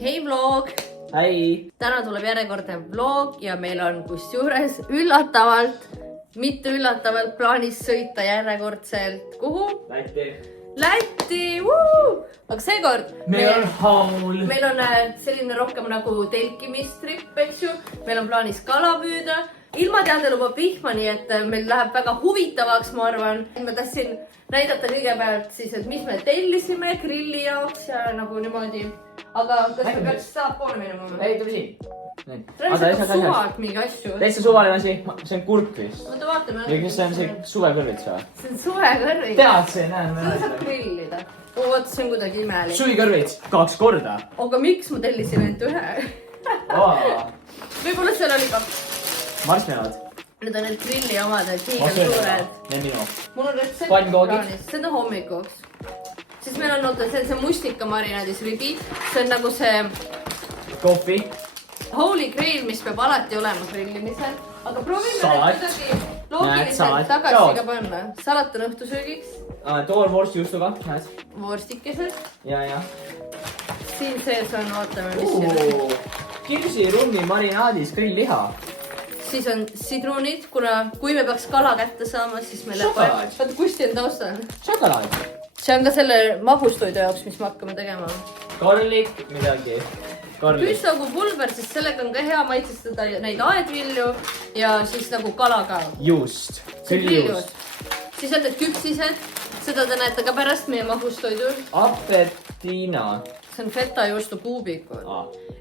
Hei vlog! Hei! Täna tuleb järjekordne vlog ja meil on kusjuures üllatavalt, mitte üllatavalt plaanis sõita järjekordselt. Kuhu? Lätti! Lätti! Aga seekord Meil on haul! Meil on selline rohkem nagu telkimistrip, eks ju. Meil on plaanis kala püüda. Ilmateade lubab vihma, nii et meil läheb väga huvitavaks, ma arvan. Ma tahtsin näidata kõigepealt siis, et mis me tellisime grilli jaoks ja nagu niimoodi. Aga kas me peaks poole minema? Ei, tule siin. Räägis suvalt mingi asju. Täitsa suvaline asi, see on kurk vist. Oota, vaatame. Või kas see on see suvekõrvits või? See on suvekõrvits. Tead see, näen. Seda saab grillida. Oot, see on kuidagi imelik. Suvikõrvits, 2 korda. Aga miks ma tellisin ainult ühe? Võib-olla seal oli 2. Marsmelad. Need on need grilli omad, et hiigel suured. Need minu. Mul on retsept plaanis. See on hommikuks. Siis meil on see mustika marinaadis ribi. See on nagu see Kohvi. holy grail, mis peab alati olema grillimisel. Aga proovime Salat. kuidagi loogiliselt tagasi ka panna. Salat on õhtusöögiks. Toor vorstijuustuga, näed. Vorstikesed. Ja. Siin sees on, vaatame, mis siin on. Kirsirummi marinaadis grillliha. Siis on sidrunid, kuna kui me peaks kala kätte saama, siis meil Šokolaad. vaata, kusti on taustal. Šokolaad. See on ka selle magustoidu jaoks, mis me hakkame tegema. Garlic, midagi. Küüslaugu-pulber, siis sellega on ka hea maitsestada neid aedvilju ja siis nagu kala ka. Juust. Grillijuust. Siis on need küpsised, seda te näete ka pärast meie magustoidul. Appetiina. See on feta-juustu kuubikud.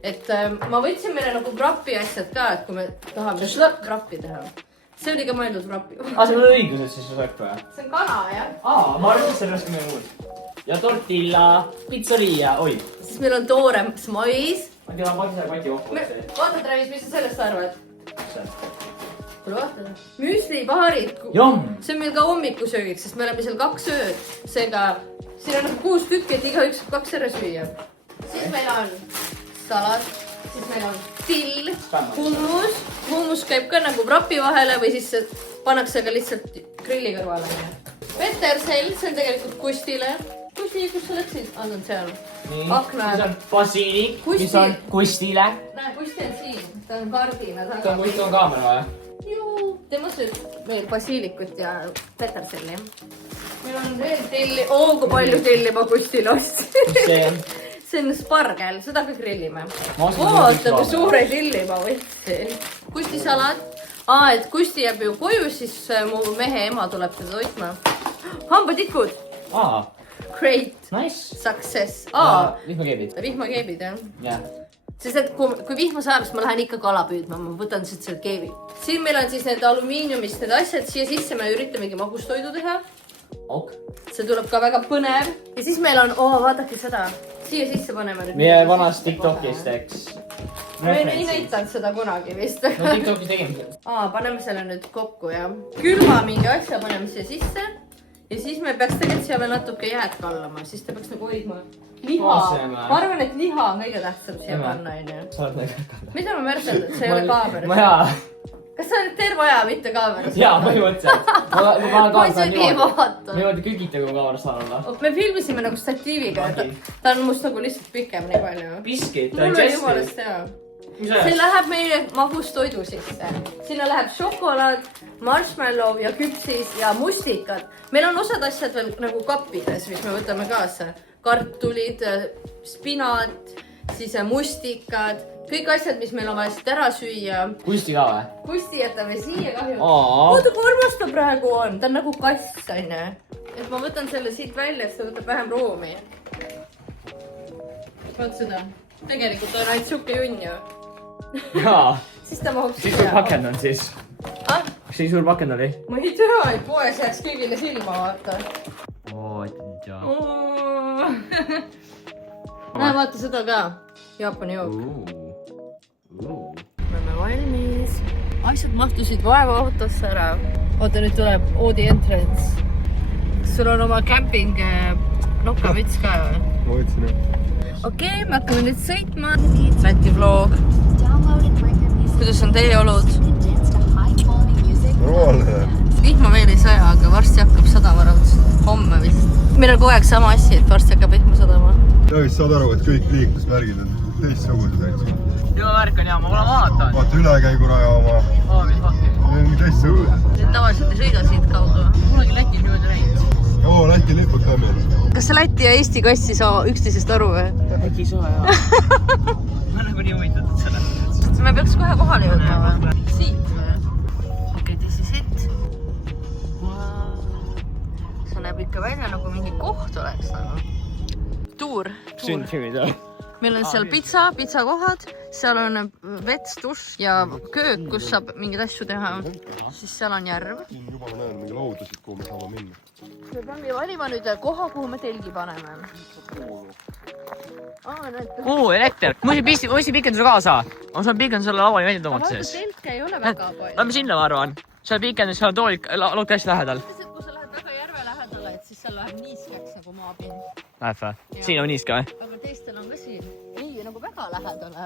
Et ma võtsin meile nagu wrapi asjad ka, et kui me tahame wrapi teha. See oli ka mõeldud wrapi. See on õigus, et siis söök või? See on kana, jah? Ma arvan, et see on raske meie muud. Ja tortilla, pizzeria, oi. Siis meil on toore mais. Ma tean, ma panin selle pati kokku. Vaata, Travis, mis sa sellest arvad? Kuule, vaata. Müslipaarid. Jomm! See on meil ka hommikusöögiks, sest me oleme seal 2 ööd. Seega, siin on 6 tükki, et igaüks 2 ära süüa. Siis meil on salat, siis meil on till, hummus. Hummus käib ka nagu wrapi vahele või siis pannakse ka lihtsalt grilli kõrvale. Petersell, see on tegelikult Kustile. Kusti, kus sa läksid? On seal. Akna. Siis on basiilik, mis on Kustile. Näe, Kusti on siin. Ta on kardina taga. See on Kusti on kaamera või? Juu. Tema sööb veel basiilikut ja peterselli. Meil on veel tilli. Kui palju tilli ma Kustile ostsin. See on spargel, seda ka grillime. Oota, kui suure tilli ma võtsin. Kusti salat. Et Kusti jääb ju koju, siis mu mehe ema tuleb seda toitma. Hambatikud. Great. Nice. Success. Vihmakeebid. Vihmakeebid, jah. Jah. Sest et kui vihma saab, siis ma lähen ikka kala püüdma. Ma võtan siit selle keebi. Siin meil on siis need alumiiniumist need asjad. Siia sisse me üritamegi magustoidu teha. See tuleb ka väga põnev. Ja siis meil on, vaadake seda. Siia sisse paneme nüüd. Meie vanast TikTokist, eks. Ma ei näitanud seda kunagi vist. No TikToki tegemisel. Paneme selle nüüd kokku, jah. Külma mingi asja paneme siia sisse. Ja siis me peaks tegelikult siia veel natuke jääd kallama. Siis ta peaks nagu hoidma liha. Ma arvan, et liha on kõige tähtsam siia panna. Sa oled nagu kallama. Mida ma märtsan, et see ei ole kaameras? Ma jaa. Kas sa oled terve aja mitte kaameras? Jaa, põhimõtteliselt. Ma isegi ei vaata. Niimoodi kükita, kui ma kaameras saan olla. Me filmisime nagu statiiviga. Ta on must nagu lihtsalt pikem nii palju. Biskit, mul oli jumalast hea. See läheb meie magustoidu sisse. Sinna läheb šokolaad, marshmallow ja küpsis ja mustikad. Meil on osad asjad veel nagu kappides, mis me võtame kaasa. Kartulid, spinat, siis mustikad. Kõik asjad, mis meil on vaja siit ära süüa. Kusti ka või? Kusti jätame siia kahju. Oota, kui armas ta praegu on. Ta on nagu kass, on ju. Et ma võtan selle siit välja, et ta võtab vähem ruumi. Vaat seda. Tegelikult on ainult siuke junn ju. Jaa. Siis ta mahub siia. Siis suur pakend on siis. Kas see suur pakend oli? Ma ei tea, et poes jääks kõigile silma, vaata. Näe, vaata seda ka. Jaapani jook. Me oleme valmis. Asjad mahtusid vaeva autosse ära. Oota, nüüd tuleb Audi entrance. Kas sul on oma camping nokkavits ka või? Ma võtsin jah. Okei, me hakkame nüüd sõitma. Läti vlog. Kuidas on teie olud? Normaalne. Vihma veel ei saja, aga varsti hakkab sadama raudselt. Homme vist. Meil on kogu aeg sama asi, et varsti hakkab vihma sadama. Ja vist saad aru, et kõik liiklusmärgid on teistsugused täitsa. Juba märk on hea, ma pole vaadanud. Vaata ülekäiguraja oma. Mis fakti? Need on teistsugused. Need tavaliselt ei sõida siit kaudu. Kunagi Lätis niimoodi näinud. Oo, Läti lipud ka meil. Kas Läti ja Eesti kass ei saa üksteisest aru või? Äkki ei saa, jaa. Ma olen nii huvitatud sellest. Me peaks kohe kohale jõudma või? Siit või? Okei, this is it. See näeb ikka välja nagu mingi koht oleks nagu. Tuur. Sündfilmid või? Meil on seal pitsakohad, seal on vets, dušš ja köök, kus saab mingeid asju teha. Siis seal on järv. Siin juba ma näen mingi laudasid, kuhu me saame minna. Me peame valima nüüd koha, kuhu me telgi paneme. Elekter. Ma võisin pikenduse kaasa. Ma saan pikendusele lauani välja tõmmata sees. Telke ei ole väga palju. Lähme sinna, ma arvan. Seal pikendus, seal on toolik, lood hästi lähedal. Kui sa lähed väga järve lähedale, et siis seal läheb niiskaks nagu maapind. Läheb või? Siin on niiska või? Aga teistel on ka siin. Ei, nagu väga lähedale.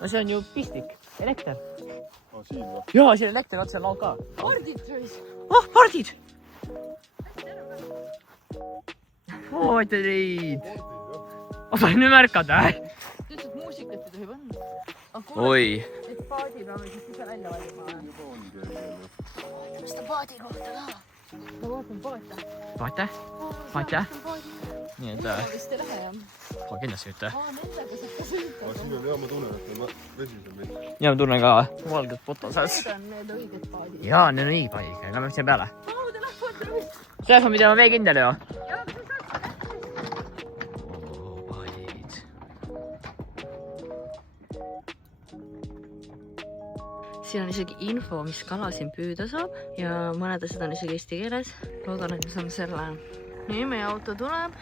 No see on ju pistik. Elekter. Siin või? Jaa, siin on elekter, otse laud ka. Pardid rõis. Oh, pardid! Oota teid. Oota, nüüd märkad, Ta ütles, et muusikat ei tohi panna. Oi. Et paadi peame siis ise välja valima. Mis ta paadi kohta ka? Ma vaatan paata. Paate? Nii et... Ma vist ei lähe, jah. Ma kindlasti mitte. Nendega saab ka sõita. Siin on hea, ma tunnen, et on vesi seal meil. Ja ma tunnen ka valged potosas. Need on need õiged paadid. Jaa, need on nii paadiga. Lähme siia peale. Telefon rõis. Telefon pidi olema veekindel ju. Paadid. Siin on isegi info, mis kala siin püüda saab ja mõned asjad on isegi eesti keeles. Loodan, et me saame selle. Nii, meie auto tuleb.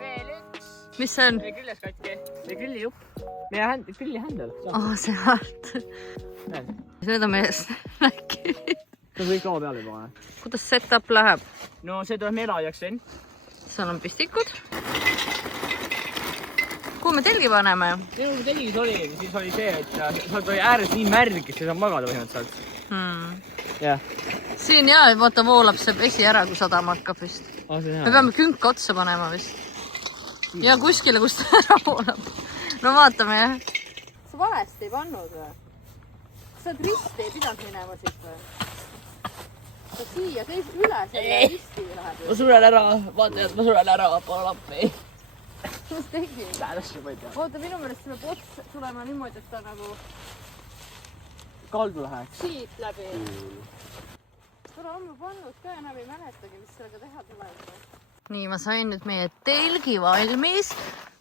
Veel üks. Mis see on? Meie küljes katki. Meie grillijupp. Meie grillihändel. Sealt. Need on meie snäkid. See on kõik laua peal juba. Kuidas setup läheb? No see tuleb meelaajaks siin. Seal on pistikud. Kuhu me telgi paneme? Minu telgis oli, siis oli see, et sa oli ääres nii märg, et sa saab magada põhimõtteliselt. Jah. Siin jah, vaata voolab see vesi ära, kui sadama hakkab vist. Me peame künka otsa panema vist. Ja kuskile, kus ta ära voolab. No vaatame jah. Sa valesti ei pannud või? Sa risti ei pidanud minema siit või? Sa siia üle selle risti läheb. Ma suren ära, vaatajad, ma suren ära, pole lappi. Mis tegid? Lähdassi ma ei tea. Oota, minu meelest see peab ots tulema niimoodi, et ta nagu Kaldu läheks. siit läbi. Tule ammu pannud ka enam ei mäletagi, mis sellega teha tuleb. Nii, ma sain nüüd meie telgi valmis.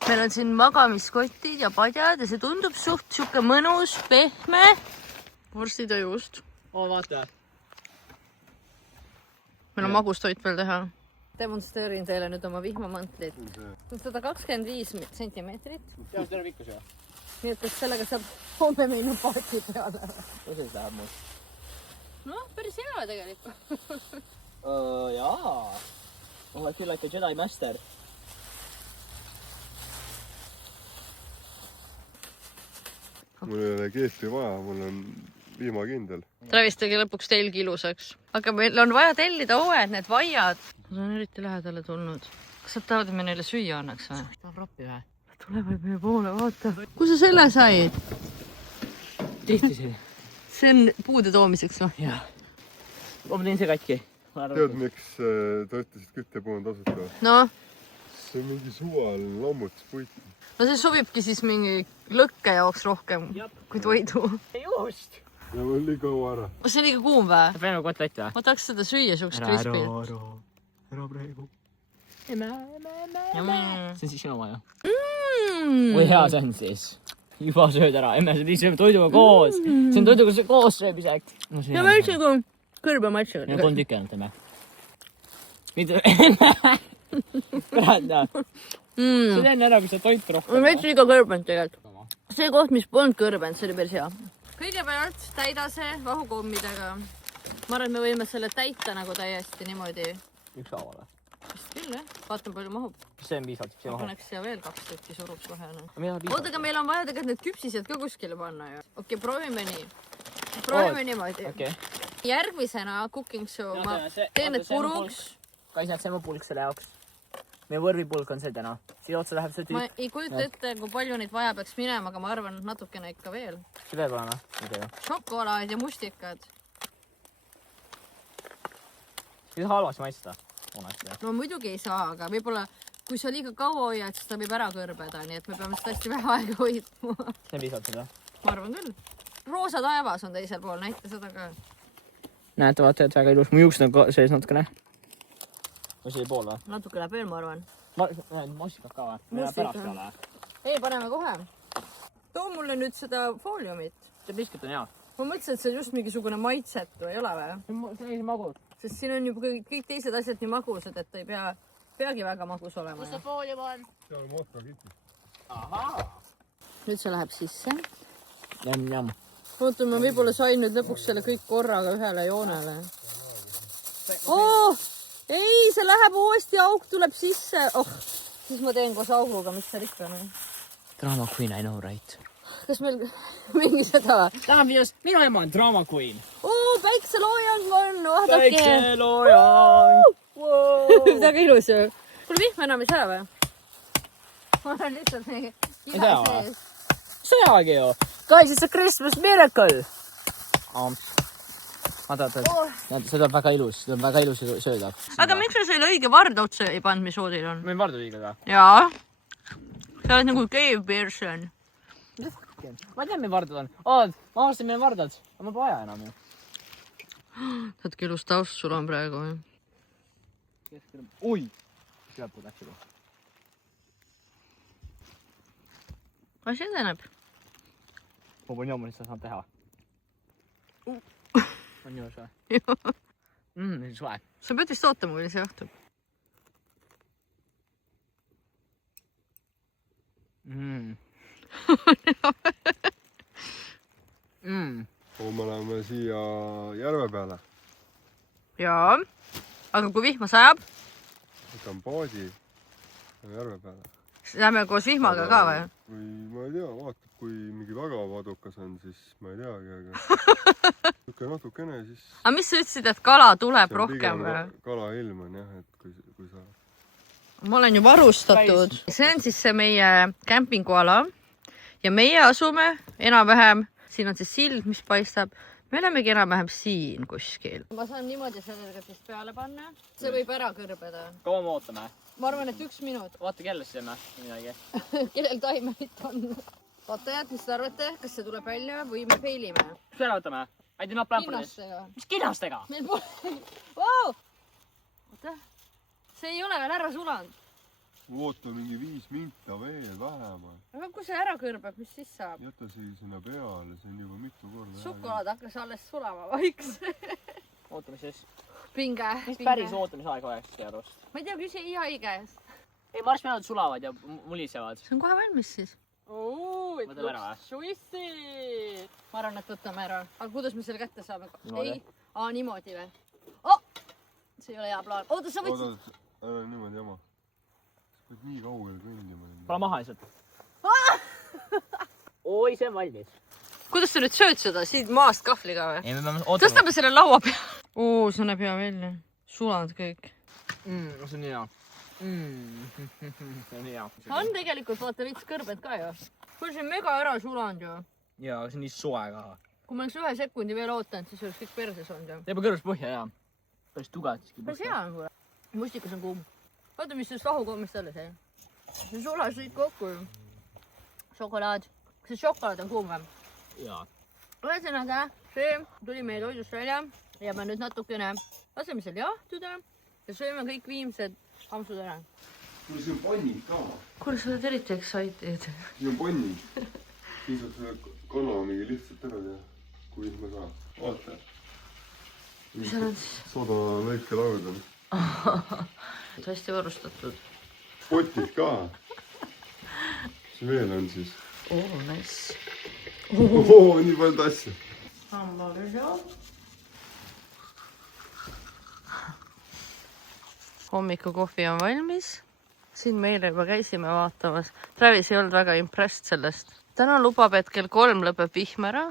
Meil on siin magamiskotid ja padjad ja see tundub suht siuke mõnus, pehme. Vorstid ja juust. Vaata. Meil on magustoit veel teha. Demonstreerin teile nüüd oma vihmamantlit. 125 sentimeetrit. Jaa, see on pikkus ju. Nii et sellega saab homme minna paati peale. Kuidas see läheb mul? No, päris hea tegelikult. Jaa. I feel like a Jedi Master. Mul ei ole keepi vaja, mul on vihmakindel. Travis tegi lõpuks telgi ilusaks. Aga meil on vaja tellida uued need vaiad. Nad on eriti lähedale tulnud. Kas sa tahad, et me neile süüa annaks või? Tahab rappi või? Tule või meie poole, vaata. Kus sa selle said? Tihti siin. See on puude toomiseks või? Jah. Ma panin see katki. Tead, miks ta ütles, et küttepuu on tasuta? No? See on mingi suvaline lammutuspuit. No see sobibki siis mingi lõkke jaoks rohkem kui toidu. Just. Ja mul oli kaua ära. See on liiga kuum või? Sa peame kotlett või? Ma tahaks seda süüa, siukest krispid. Ära praegu. See on siis sinu oma ju. Kui hea see on siis? Juba sööd ära. Emme, see sööb toiduga koos. See on toiduga koos sööb isegi. Ja ma ütlesin, kui kõrbe maitse. Ja 3 tükki ainult teeme. Mitte... Kurat, jah. See teen ära, kui sa toitu rohkem. Ma veits liiga kõrbend tegelikult. See koht, mis polnud kõrbend, see oli päris hea. Kõigepealt täida see vahukommidega. Ma arvan, et me võime selle täita nagu täiesti niimoodi. Üks haavale. Vist küll, jah. Vaatan, palju mahub. See on piisavalt. Ma paneks siia veel 2 tükki, suruks kohe. Oota, aga meil on vaja tegelikult need küpsised ka kuskile panna ju. Okei, proovime nii. Proovime niimoodi. Okei. Järgmisena cooking show ma teen need puruks. Kais näed, see on mu pulk selle jaoks. Meie võrvipulk on see täna. Siia otsa läheb see tüüp. Ma ei kujuta ette, kui palju neid vaja peaks minema, aga ma arvan, natukene ikka veel. See peab olema. Šokolaad ja mustikad. Ei saa halvaks maista. No muidugi ei saa, aga võib-olla kui sa liiga kaua hoiad, siis ta võib ära kõrbeda, nii et me peame seda hästi vähe aega hoidma. See on piisavalt seda? Ma arvan küll. Roosa taevas on teisel pool, näita seda ka. Näete, vaata, et väga ilus. Mu juuksed on sees natukene. Või see pool või? Natuke läheb veel, ma arvan. Mustikad ka või? Me pärast peale. Ei, paneme kohe. Too mulle nüüd seda fooliumit. See biskit on hea. Ma mõtlesin, et see on just mingisugune maitsetu, ei ole või? See on magus. Sest siin on juba kõik teised asjad nii magusad, et ei peagi väga magus olema. Kus see foolium on? Seal on mootorkitis. Ahaa. Nüüd see läheb sisse. Jam. Oota, ma võib-olla sain nüüd lõpuks selle kõik korraga ühele joonele. Ei, see läheb uuesti, auk tuleb sisse. Siis ma teen koos auguga, mis seal ikka on. Drama queen, I know, right? Kas meil mingi seda? Täna videos minu ema on drama queen. Päikseloojang on, vaadake. Päikseloojang. Väga ilus ju. Kuule, vihma enam ei saa või? Ma olen lihtsalt nii kiva sees. Sõjagi ju. Guys, it's a Christmas miracle. Vaata, seda on väga ilus. Seda on väga ilus sööda. Aga miks sa selle õige varda otsa ei pannud, mis oodil on? Meil vardu liiga ka. Jaa. Sa oled nagu cave person. Ma tean, meil vardad on. Ma avastasin meil vardad. Aga ma pole vaja enam ju. Saadki ilus taust sul on praegu. Ui! Mis lõpud läks juba? Kas edeneb? Ma pean jooma, mis sa saad teha. On juures või? Joo. See on suve. Sa pead vist ootama, kuni see õhtub. Me läheme siia järve peale. Jaa. Aga kui vihma sajab? Võtan paadi järve peale. Lähme koos vihmaga ka või? Või ma ei tea, vaatab, kui mingi väga vadukas on, siis ma ei teagi, aga natukene siis... Aga mis sa ütlesid, et kala tuleb rohkem või? Kala ilm on jah, et kui sa... Ma olen ju varustatud. See on siis see meie kämpinguala ja meie asume enam-vähem, siin on see sild, mis paistab. Me olemegi enam-vähem siin kuskil. Ma saan niimoodi sellega vist peale panna. See võib ära kõrbeda. Kaua me ootame? Ma arvan, et 1 minut. Vaata kellest teeme midagi. Kellel taimerit on? Vaatajad, mis te arvate? Kas see tuleb välja või me peilime? Mis ära võtame? I did not plan for this. Kinnastega. Mis kinnastega? Meil pole... Wow! Oota. See ei ole veel ära sulanud. Oota mingi 5 minta veel vähemalt. Aga kui see ära kõrbeb, mis siis saab? Jäta see sinna peale, see on juba mitu korda. Šokolaad hakkas alles sulama vaiks. Ootame siis. Pinge. Mis päris ootamisaeg oleks see arust? Ma ei tea, küsi IAI käest. Ei, marshmallow'd sulavad ja mulisevad. See on kohe valmis siis. Võtame ära või? Juissi! Ma arvan, et võtame ära. Aga kuidas me selle kätte saame? Niimoodi. Ei, niimoodi või? See ei ole hea plaan. Oota, sa võtsid... Oota, ära niimoodi jama. Sa pead nii kaugele kõndima. Pane maha lihtsalt. Oi, see on valmis. Kuidas sa nüüd sööd seda? Siit maast kahvliga või? Ei, me peame ootama. Tõstame selle laua peale. See näeb hea välja. Sulanud kõik. See on nii hea. See on nii hea. On tegelikult, vaata, veits kõrbed ka ju. Kui see on mega ära sulanud ju. Jaa, see on nii soe ka. Kui ma oleks 1 sekundi veel ootanud, siis oleks kõik perses olnud ju. Teeb kõrvas põhja, jaa. Päris tugevad siiski. Päris hea on kuule. Mustikas on kuum. Vaata, mis sellest ahukommist alles jäi. See sulas kõik kokku ju. Šokolaad. Kas see šokolaad on kuum või? Jaa. Ühesõnaga, see tuli meie toidust välja ja me nüüd natukene laseme seal jahtuda ja sööme kõik viimsed ampsud ära. Kuule, siin on pannid ka. Kuule, sa oled eriti excited. Siin on pannid. Siis saab selle kana mingi lihtsalt ära teha, kui me saab. Vaata. Mis seal on siis? Soda väike laud on. Hästi varustatud. Potid ka. Mis veel on siis? Nice. Nii palju asja. Hamburger. Hommikukohvi on valmis. Siin meile juba käisime vaatamas. Travis ei olnud väga impressed sellest. Täna lubab, et kell 3 lõpeb vihm ära.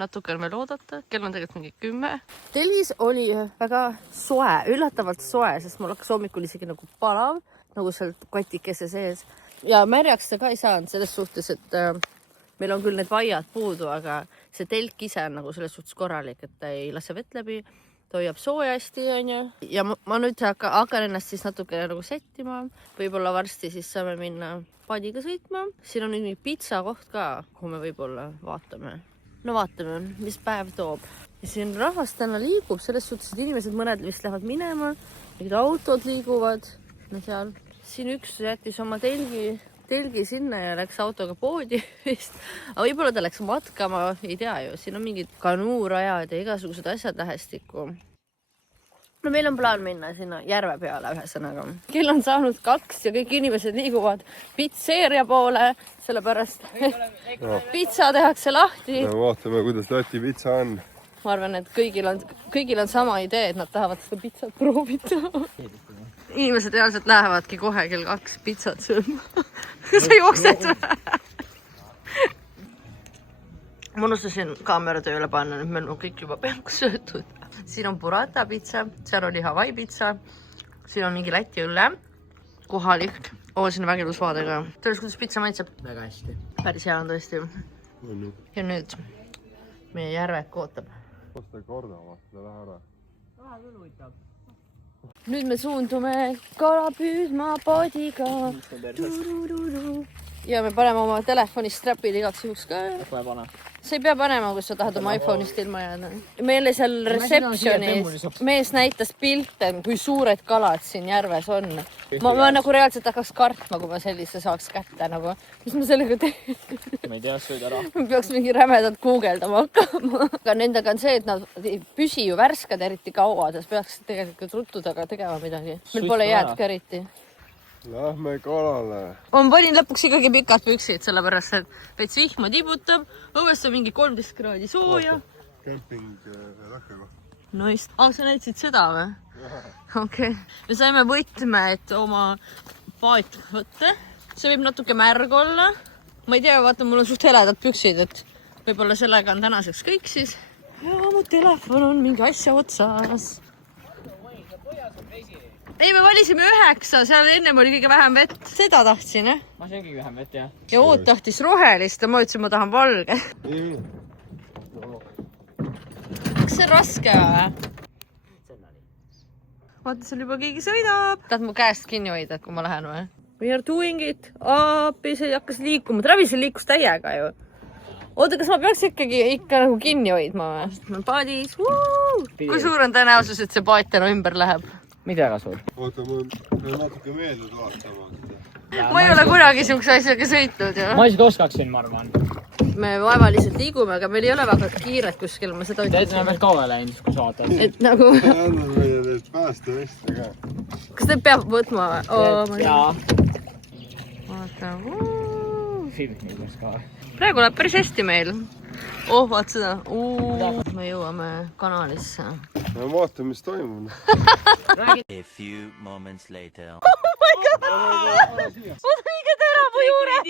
natuke on veel oodata, kell on tegelikult mingi 10. Telis oli väga soe, üllatavalt soe, sest mul hakkas hommikul isegi nagu palav, nagu seal kotikese sees. Ja märjaks ta ka ei saanud selles suhtes, et meil on küll need vaiad puudu, aga see telk ise on nagu selles suhtes korralik, et ta ei lase vett läbi, ta hoiab sooja hästi, onju. Ja ma nüüd hakkan ennast siis natuke nagu settima. Võib-olla varsti siis saame minna padiga sõitma. Siin on mingi pitsa koht ka, kuhu me võib-olla vaatame. No vaatame, mis päev toob. Ja siin rahvast täna liigub, selles suhtes, et inimesed mõned vist lähevad minema. Mingid autod liiguvad. No seal. Siin üks jättis oma telgi sinna ja läks autoga poodi vist. Aga võib-olla ta läks matkama, ei tea ju. Siin on mingid kanuurajad ja igasugused asjad lähestikku. No meil on plaan minna sinna järve peale ühesõnaga. Kell on saanud 2 ja kõik inimesed liiguvad pitseeria poole, sellepärast pitsa tehakse lahti. Ja vaatame, kuidas Läti pitsa on. Ma arvan, et kõigil on sama idee, et nad tahavad seda pitsat proovida. Inimesed reaalselt lähevadki kohe kell 2 pitsat sööma. Sa jooksed või? Ma unustasin kaamera tööle panna, nüüd meil on kõik juba peaaegu söötud. Siin on burrata pitsa, seal oli Hawaii pitsa, siin on mingi Läti õlle, kohalik. Siin on väga ilus vaade ka. Tõelis, kuidas pitsa maitseb? Väga hästi. Päris hea on tõesti. Ja nüüd meie järvek ootab. Kas te kordavad? Ta lähe ära. Vähe küll huvitav. Nüüd me suundume kala püüdma padiga. Ja me paneme oma telefonist strapid igaks juhuks ka. Kohe pane. Sa ei pea panema, kui sa tahad oma iPhone'ist ilma jääda. Meil oli seal receptionis, mees näitas pilte, kui suured kalad siin järves on. Ma nagu reaalselt hakkaks kartma, kui ma sellise saaks kätte nagu. Mis ma sellega teen? Ma ei tea, sööd ära. Ma peaks mingi rämedalt guugeldama hakkama. Aga nendega on see, et nad ei püsi ju värsked eriti kaua, sest peaks tegelikult ruttudaga tegema midagi. Meil pole jääd ka eriti. Lähme kalale. Ma panin lõpuks ikkagi pikad püksid, sellepärast, et veits vihma tibutab, õues on mingi 13 kraadi sooja. Camping lakkaga. Nice. Sa näitasid seda või? Okei. Me saime võtme, et oma paat võtta. See võib natuke märg olla. Ma ei tea, vaata, mul on suht heledad püksid, et võib-olla sellega on tänaseks kõik siis. Ja mu telefon on mingi asja otsas. Ei, me valisime 9, seal ennem oli kõige vähem vett. Seda tahtsin, jah? Ma sööngi vähem vett, jah. Ja Oot tahtis rohelist ja ma ütlesin, ma tahan valge. Kas see on raske või? Vaata, seal juba keegi sõidab. Tahad mu käest kinni hoida, kui ma lähen või? We are doing it. Appi, see hakkas liikuma. Travisel liikus täiega ju. Oota, kas ma peaks ikka nagu kinni hoidma või? Paadis. Kui suur on tõenäosus, et see paat täna ümber läheb? Mida väga suur? Oota, ma pean natuke meelde tuletama. Ma ei ole kunagi siukse asjaga sõitnud ju. Ma isegi oskaksin, ma arvan. Me vaevaliselt liigume, aga meil ei ole väga kiiret kuskil. Ma seda ütlesin. Teed on veel kaua läinud, kui sa vaatad. Et nagu... Annan meile teid pääste veste ka. Kas teid peab võtma või? Jaa. Vaata. Filmid meil ka. Praegu läheb päris hästi meil. Vaat seda. Me jõuame kanalisse. Ma vaatan, mis toimub. A few moments later. Oh my god! Õige teravu juures!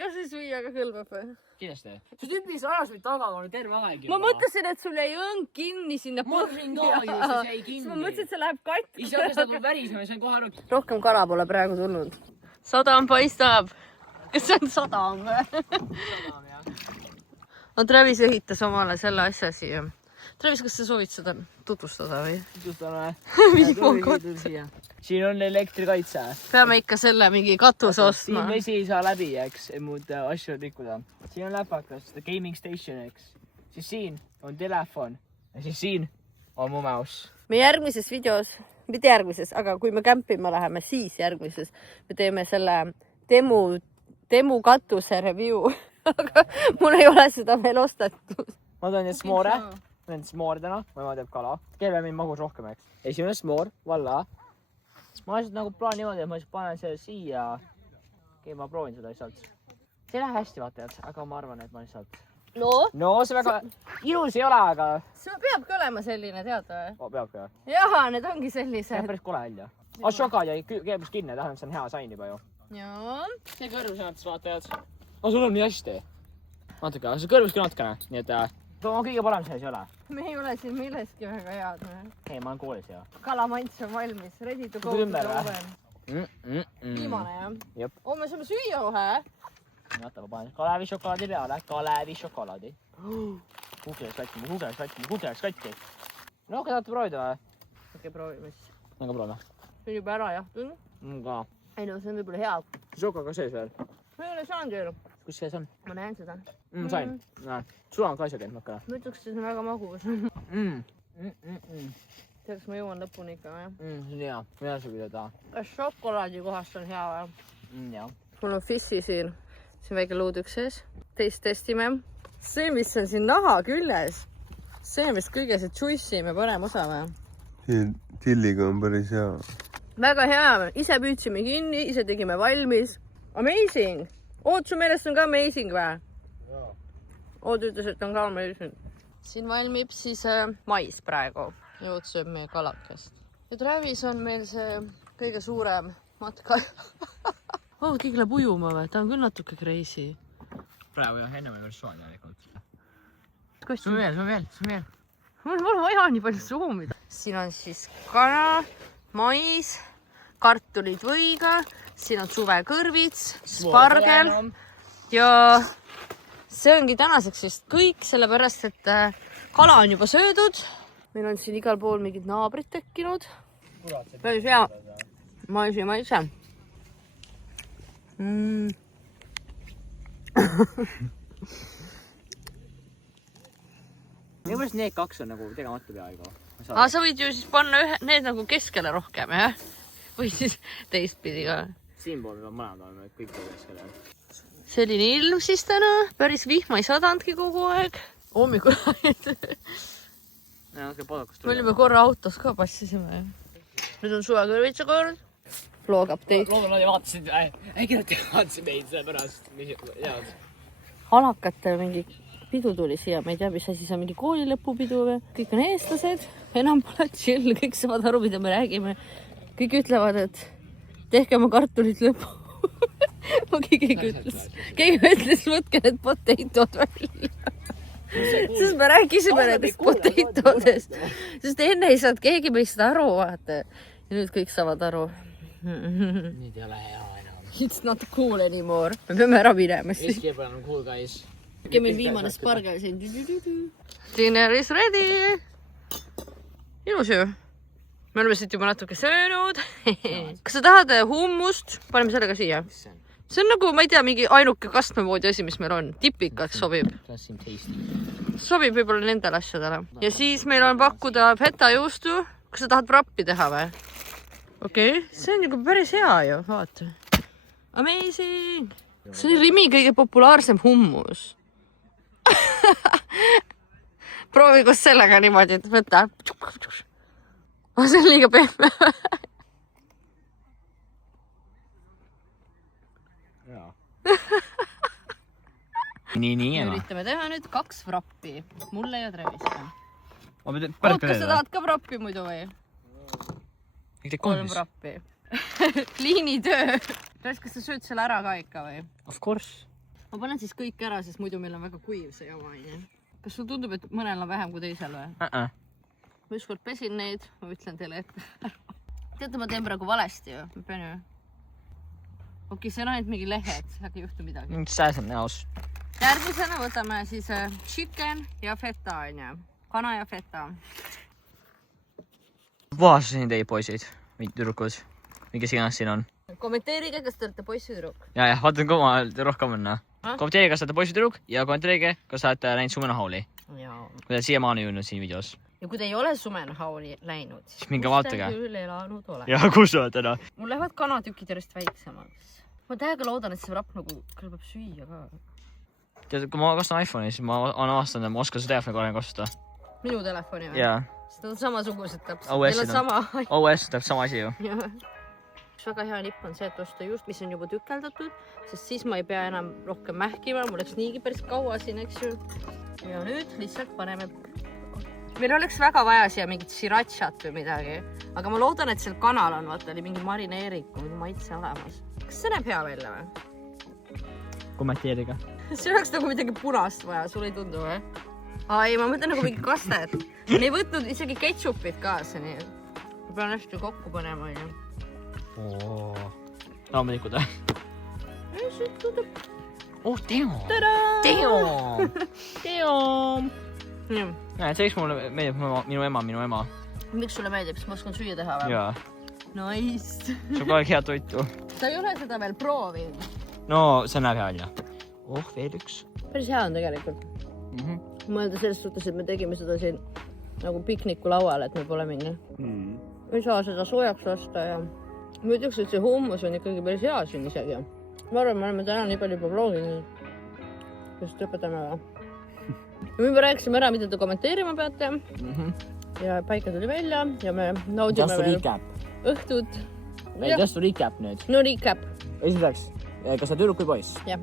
Kas see süüaga kõlbab või? Kindlasti. Su tüüpis ajas või taga on terve aeg juba. Ma mõtlesin, et sul jäi õng kinni sinna põhja. See jäi kinni. Ma mõtlesin, et see läheb katki. Ise hakkas nagu värisema, see on kohe aru. Rohkem kala pole praegu tulnud. Sadam paistab. Kas see on sadam või? Sadam, jah. Travis ehitas omale selle asja siia. Travis, kas sa soovid seda tutvustada või? Tutvustame. Siin on elektrikaitse. Peame ikka selle mingi katuse ostma. Siin vesi ei saa läbi, eks, muud asju rikkuda. Siin on läpakas, gaming station, eks. Siis siin on telefon ja siis siin on mu mouse. Me järgmises videos, mitte järgmises, aga kui me kämpima läheme, siis järgmises me teeme selle demo katuse review. Aga mul ei ole seda veel ostetud. Ma toon nüüd smoore. Ma toon smoore täna. Ma teeb kala. Keele mind magus rohkem, eks. Esimene smoor, valla. Ma lihtsalt nagu plaan niimoodi, et ma lihtsalt panen selle siia. Ma proovin seda lihtsalt. See ei lähe hästi vaatajad, aga ma arvan, et ma lihtsalt... No, see väga ilus ei ole, aga... See peabki olema selline, tead või? Peabki, jah. Jaa, need ongi sellised. See on päris kole välja. Šokad ja keebus kinni, tähendab, see on hea sain juba ju. Jaa. See kõrvus näitas vaatajad. Sul on nii hästi. Natuke, see kõrvuski natukene, nii et ma kõige parem sees ei ole. Me ei ole siin milleski väga head. Ei, ma olen koolis ja. Kalamants on valmis. Ready to go to the oven. Viimane jah? Jep. Me saame süüa kohe. Vaata, ma panen Kalevi šokolaadi peale. Kalevi šokolaadi. Kuki läks katki. No, kas tahate proovida või? Okei, proovime siis. Aga proovime. See on juba ära jahtunud. Ka. Ei no, see on võib-olla hea. Šoka ka sees veel? Ma ei ole saanud veel. Kus sees on? Ma näen seda. Sain. Sul on ka asja käinud nakkana. Ma ütleks, et see on väga magus. Teaks, ma jõuan lõpuni ikka, jah? See on hea. Mina seda ei taha. Kas šokolaadi kohast on hea või? Jah. Mul on fissi siin. Siin väike luudük sees. Teist testime. See, mis on siin naha küljes, see on vist kõige see juicy ja parem osa või? Siin tilliga on päris hea. Väga hea. Ise püüdsime kinni, ise tegime valmis. Amazing! Oot, su meelest on ka amazing või? Jaa. Oot ütles, et on ka amazing. Siin valmib siis mais praegu. Jood sööb meie kalakest. Ja Travis on meil see kõige suurem matka. Kõik läheb ujuma või? Ta on küll natuke crazy. Praegu jah, enne või päris soojad järelikult. Sul on veel. Mul on vaja nii palju suumida. Siin on siis kana, mais, kartulid võiga, siin on suvekõrvits, spargel ja see ongi tänaseks vist kõik, sellepärast et kala on juba söödud. Meil on siin igal pool mingid naabrid tekkinud. Päris hea. Maisi. Minu meelest need kaks on nagu tegemata peaaegu. Sa võid ju siis panna need nagu keskele rohkem, jah? Või siis teistpidi ka. Siinpool me mõlemad oleme kõik keskele. Selline ilm siis täna. Päris vihma ei sadandki kogu aeg. Hommikul me olime korra autos ka, passisime. Nüüd on suvekõrvitsa kord. Vlog update. Loodan, nad vaatasid, äkki vaatasid meid selle pärast. Halakatel mingi pidu tuli siia. Ma ei tea, mis asi see on mingi kooli lõpupidu või. Kõik on eestlased. Enam pole chill. Kõik saavad aru, mida me räägime. Kõik ütlevad, et tehke oma kartulit lõpu. Keegi ütles, võtke need potatod välja. Sest me rääkisime nendest potatodest. Sest enne ei saanud keegi meist aru, vaata. Ja nüüd kõik saavad aru. Nüüd ei ole hea enam. It's not cool anymore. Me peame ära minema siis. Eski pole enam cool, guys. Meil viimane spargel siin. Dinner is ready. Ilus ju. Me oleme siit juba natuke söönud. Kas sa tahad hummust? Paneme selle ka siia. See on nagu, ma ei tea, mingi ainuke kastme moodi asi, mis meil on. Tipikaks sobib. Sobib võib-olla nendele asjadele. Ja siis meil on pakkuda feta juustu. Kas sa tahad wrappi teha või? Okei. See on nagu päris hea ju. Vaata. Amazing! See on Rimi kõige populaarsem hummus. Proovi koos sellega niimoodi, et võta. See on liiga pehme. Nii. Üritame teha nüüd 2 wrappi. Mulle ja Travisile. Oot, kas sa tahad ka wrappi muidu või? 3 wrappi. Liinitöö. Kas sa sööd selle ära ka ikka või? Of course. Ma panen siis kõik ära, sest muidu meil on väga kuiv see jama. Kas sul tundub, et mõnel on vähem kui teisel või? Ma ükskord pesin neid, ma ütlen teile ette. Teate, ma teen praegu valesti ju. Ma pean ju. Okei, see on ainult mingi lehed, aga ei juhtu midagi. See on näos. Järgmisena võtame siis chicken ja feta, onju. Kana ja feta. Vaatasin teie poisid, tüdrukud. Kes iganes siin on. Kommenteerige, kas te olete poiss või tüdruk. Ja, vaatan kui ma rohkem on. Kommenteerige, kas te olete poiss või tüdruk ja kommenteerige, kas te olete näinud sumenahauli. Kui te siiamaani jõudnud siin videos. Ja kui te ei ole sumenahauli läinud, siis minge vaatage. Küll elanud ole. Ja kus olete täna? Mul lähevad kanatükid järjest väiksemaks. Ma täiega loodan, et see wrap nagu kõlbab süüa ka. Tead, kui ma kastan iPhone'i, siis ma olen avastanud, et ma oskan seda telefoni korraga kasutada. Minu telefoni või? Jaa. Sest nad on samasugused täpselt. OS täpselt sama asi ju. Üks väga hea nipp on see, et osta just, mis on juba tükeldatud, sest siis ma ei pea enam rohkem mähkima. Mul oleks niigi päris kaua siin, eks ju. Ja nüüd lihtsalt paneme... Meil oleks väga vaja siia mingit srirachat või midagi. Aga ma loodan, et seal kanal on, vaata, oli mingi marineeriku, mingi maitse olemas. Kas see näeb hea välja või? Kommenteerige. See oleks nagu midagi punast vaja, sul ei tundu või? ai, ma mõtlen nagu mingi kastet. Me ei võtnud isegi ketšupit kaasa, nii et ma pean hästi kokku panema, onju. Loomulikult või? Oh, Teo! Tadaa! Teo! Teo! Nii. Näed, selleks mulle meeldib minu ema. Miks sulle meeldib, siis ma oskan süüa teha või? Jaa. Nice. Sul kogu aeg head toitu. Sa ei ole seda veel proovinud. No, see näeb hea välja. Oh, veel üks. Päris hea on tegelikult. Mõelda selles suhtes, et me tegime seda siin nagu pikniku laual, et me pole minna. Ei saa seda soojaks lasta ja ma ütleks, et see hummus on ikkagi päris hea siin isegi. Ma arvan, me oleme täna nii palju juba vloginud. Just lõpetame või? Ja me rääkisime ära, mida te kommenteerima peate. Ja Päike tuli välja ja me naudime veel õhtut. Ei, just recap nüüd. No recap. Esiteks, kas sa tüdruk või poiss? Jah,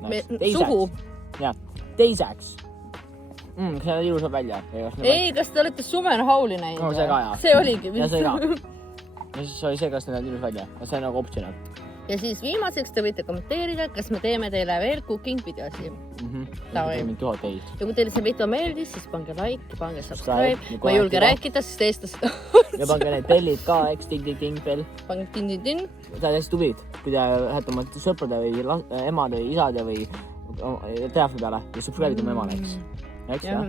suhu. Jah, teiseks. Kas see näeb ilusad välja? Ei, kas te olete Summerhowli näinud? No, see ka jah. See oligi. Ja see ka. Ja siis oli see, kas need näeb ilus välja. See on nagu optsioon. Ja siis viimaseks te võite kommenteerida, kas me teeme teile veel cooking videosi. Mind 1000 teid. Ja kui teile see video meeldis, siis pange like, pange subscribe. Ma ei julge rääkida, sest eestlased... Ja pange need bellid ka, eks, ting-ting-ting bell. Pange tin-tin-tin. Sa oled hästi tublid, kui te lähete oma sõprade või emade või isade või telefoni peale ja subscribe'id oma emale, eks. Eks, jah?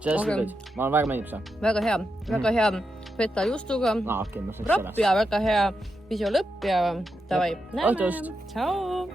Sellest võid. Ma väga meeldib see. Väga hea feta justuga. Rapp ja väga hea video lõpp ja davai. Näeme. Tšau.